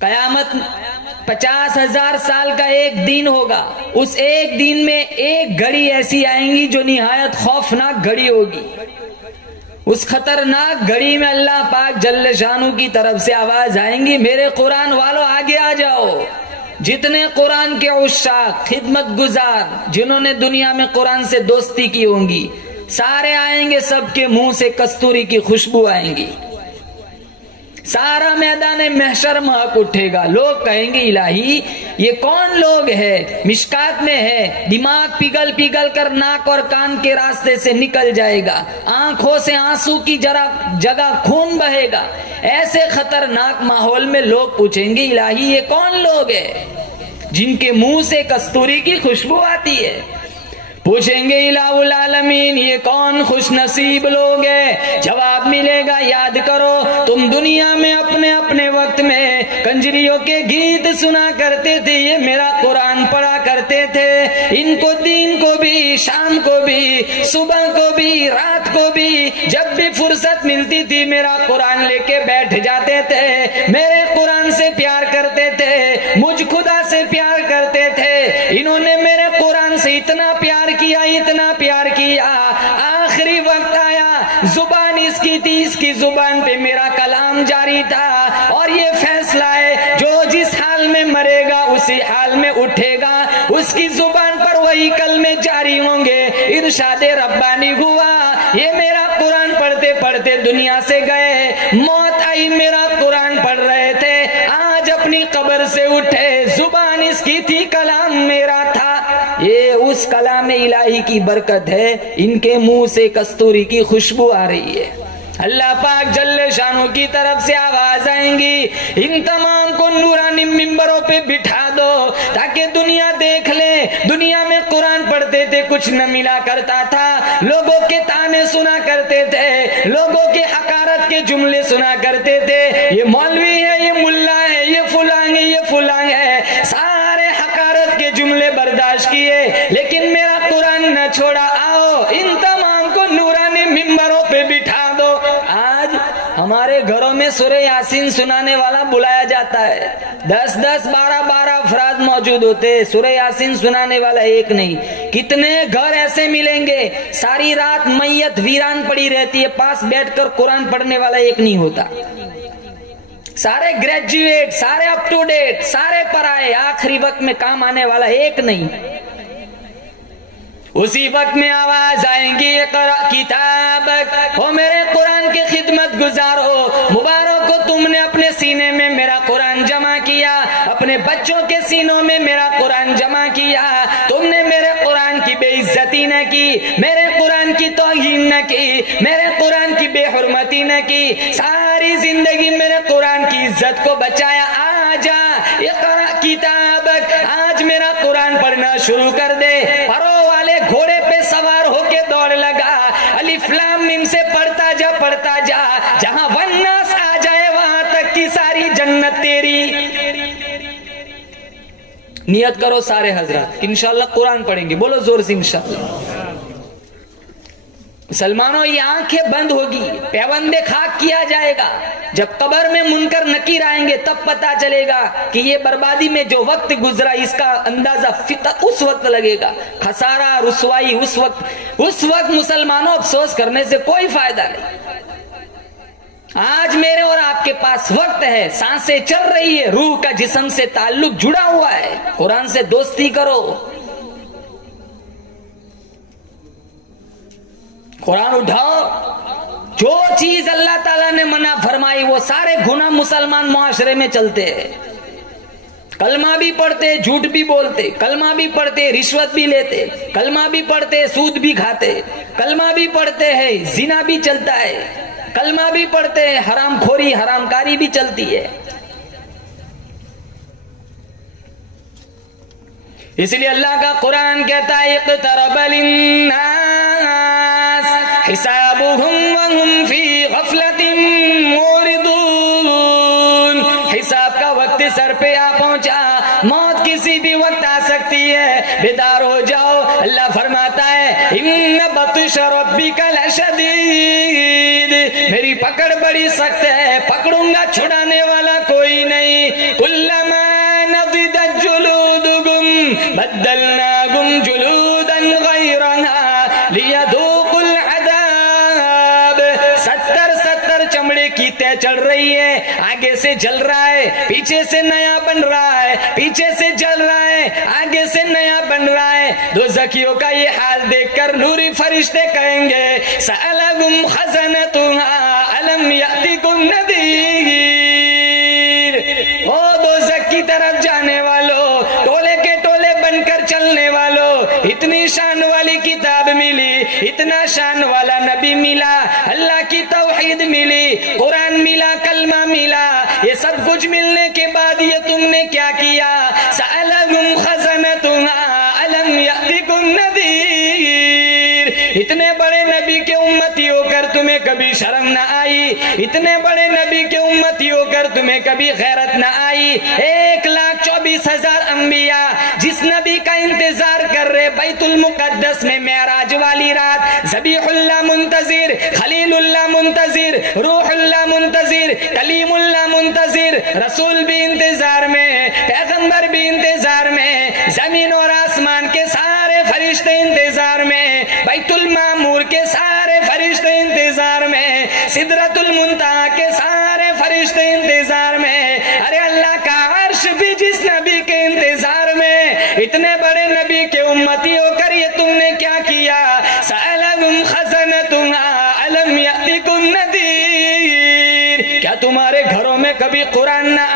قیامت 50,000 سال کا ایک دن ہوگا. اس ایک دن میں ایک گھڑی ایسی آئیں گی جو نہایت خوفناک گھڑی ہوگی. اس خطرناک گھڑی میں اللہ پاک جل شانہ کی طرف سے آواز آئیں گی، میرے قرآن والو آگے آ جاؤ. جتنے قرآن کے عشاق، خدمت گزار، جنہوں نے دنیا میں قرآن سے دوستی کی ہوں گی، سارے آئیں گے. سب کے منہ سے کستوری کی خوشبو آئیں گی. سارا میدان محشر مہک اٹھے گا. لوگ کہیں گے الہی یہ کون لوگ ہے؟ مشکات میں ہے، دماغ پگھل پگھل کر ناک اور کان کے راستے سے نکل جائے گا، آنکھوں سے آنسو کی جگہ خون بہے گا. ایسے خطرناک ماحول میں لوگ پوچھیں گے الہی یہ کون لوگ ہے جن کے منہ سے کستوری کی خوشبو آتی ہے؟ پوچھیں گے الہ العالمین یہ کون خوش نصیب لوگ ہیں؟ جواب ملے گا یاد کرو تم دنیا میں اپنے اپنے وقت میں کنجریوں کے گیت سنا کرتے تھے، یہ میرا قرآن پڑھا کرتے تھے. ان کو دین کو بھی، شام کو بھی، صبح کو بھی، رات کو بھی، جب بھی فرصت ملتی تھی میرا قرآن لے کے بیٹھ جاتے تھے. میرے قرآن سے پیار کرتے تھے، مجھ خدا سے پیار کرتے تھے. انہوں نے میرے قرآن سے اتنا پیار کیا، اتنا پیار کیا، آخری وقت آیا زبان اس کی تھی، اس کی زبان پہ میرا کلام جاری تھا. اور یہ فیصلہ ہے جو جس حال میں مرے گا اسی حال میں اٹھے گا، اس کی زبان پر وہی کلمے جاری ہوں گے. ارشاد ربانی ہوا، یہ میرا قرآن پڑھتے پڑھتے دنیا سے گئے، موت آئی میرا قرآن پڑھ رہے تھے، آج اپنی قبر سے اٹھے، زبان اس کی تھی کلام میرا تھا. یہ اس کلام الہی کی برکت ہے، ان کے منہ سے کستوری کی خوشبو آ رہی ہے. اللہ پاک جل شانہ کی طرف سے آواز آئیں گی، ان تمام کو نورانی ممبروں پہ بٹھا دو تاکہ دنیا دیکھ لے. دنیا میں قرآن پڑھتے تھے، کچھ نہ ملا کرتا تھا، لوگوں کے تانے سنا کرتے تھے، لوگوں کے حقارت کے جملے سنا کرتے تھے، یہ مولوی ہے، یہ ملا ہے، یہ فلان ہے، یہ فلان ہے. سارے حقارت کے جملے برداشت کیے لیکن میرا قرآن نہ چھوڑا. آؤ ان تمام کو نورانی ممبروں پہ بٹھا دو. آج ہمارے گھروں میں سورہ یاسین سنانے والا بلایا جاتا ہے، 10-10 12-12 افراد موجود ہوتے ہیں، سورہ یاسین سنانے والا ایک نہیں. کتنے گھر ایسے ملیں گے ساری رات میت ویران پڑی رہتی ہے، پاس بیٹھ کر قرآن پڑھنے والا ایک نہیں ہوتا. سارے گریجویٹ، سارے اپ ٹو ڈیٹ، سارے پڑھائے، آخری وقت میں کام آنے والا ایک نہیں. اسی وقت میں آواز آئیں گی اقرأ کتابک، او میرے قرآن کے خدمت گزارو، مبارک ہو تم نے اپنے سینے میں میرا قرآن جمع کیا، اپنے بچوں کے سینوں میں میرا قرآن جمع کیا. تم نے میرے قرآن کی بے عزتی نہ کی، میرے قرآن کی توہین نہ کی، میرے قرآن کی بے حرمتی نہ کی، ساری زندگی میرے قرآن کی عزت کو بچایا. آجا اقرأ کتابک، آج میرا قرآن پڑھنا شروع کر دے. پرو والے گھوڑے پہ سوار ہو کے دوڑ لگا، الف لام میم سے پڑھتا جا، جہاں والناس آ جائے وہاں تک کی ساری جنت تیری. نیت کرو سارے حضرات انشاءاللہ قرآن پڑھیں گے، بولو زور سے انشاءاللہ. مسلمانوں یہ آنکھیں بند ہوگی، پیوند خاک کیا جائے گا. جب قبر میں منکر نکیر آئیں گے تب پتا چلے گا کہ یہ بربادی میں جو وقت گزرا اس کا اندازہ اس وقت لگے گا. خسارہ، رسوائی اس وقت مسلمانوں افسوس کرنے سے کوئی فائدہ نہیں. آج میرے اور آپ کے پاس وقت ہے، سانسیں چل رہی ہے، روح کا جسم سے تعلق جڑا ہوا ہے. قرآن سے دوستی کرو، قرآن اٹھاؤ. جو چیز اللہ تعالیٰ نے منع فرمائی وہ سارے گناہ مسلمان معاشرے میں چلتے ہیں. کلمہ بھی پڑھتے، جھوٹ بھی بولتے، کلمہ بھی پڑھتے، رشوت بھی لیتے، کلمہ بھی پڑھتے، سود بھی کھاتے، کلمہ بھی پڑھتے ہیں، زنا بھی چلتا ہے، کلمہ بھی پڑھتے ہیں، حرام خوری، حرام کاری بھی چلتی ہے. اس لیے اللہ کا قرآن کہتا ہے اقترب للناس حسابهم وهم فی غفلۃ معرضون. حساب کا وقت سر پہ آ پہنچا، موت کسی بھی وقت آ سکتی ہے، بیدار ہو جاؤ. اللہ فرماتا ہے ان بطش ربک لشدید، میری پکڑ بڑی سخت ہے، پکڑوں گا چھڑانے والا کوئی نہیں. کلما نضجت جلودکم بدلناکم جلودا غیرها لیذوقوا العذاب. 70 چمڑے کی طے چل رہی ہے, آگے سے جل رہا ہے, پیچھے سے نیا بن رہا ہے, پیچھے سے جل رہا ہے, آگے سے نیا بن رہا ہے. دوزخیوں کا یہ حال دیکھ کر نوری فرشتے کہیں گے سألہم خزنتها الم یأتکم نذیر. او دوزخ کی طرف جانے والوں, ٹولے کے ٹولے بن کر چلنے والوں, اتنی شان والی کتاب ملی, اتنا شان والا نبی ملا, اللہ کی توحید ملی, قرآن ملا, کلمہ ملا, یہ سب کچھ ملنے کے بعد یہ تم نے کیا کیا؟ سألہم خزنتها الم یأتکم نذیر. اتنے بڑے نبی کے امتی ہو کر تمہیں کبھی شرم نہ آئی, اتنے بڑے نبی کے امتی ہو کر تمہیں کبھی غیرت نہ آئی. 1,24,000 انبیاء جس نبی کا انتظار کر رہے بیت المقدس میں معراج والی رات, ذبیح اللہ منتظر, خلیل اللہ منتظر, روح اللہ منتظر, کلیم اللہ منتظر, رسول بھی انتظار میں, پیغمبر بھی انتظار میں, زمین اور آسمان کے سارے فرشتے انتظار میں, بیت المعمور کے سارے فرشتے انتظار میں, سدرۃ المنتہا کے سارے فرشتے انتظار میں. ارے اللہ کا عرش بھی جس نبی کے انتظار میں, اتنے بڑے نبی کے امتی ہو کر یہ تم نے کیا کیا؟ سألہم خزنتها الم یأتکم نذیر. کیا تمہارے گھروں میں کبھی قرآن نہ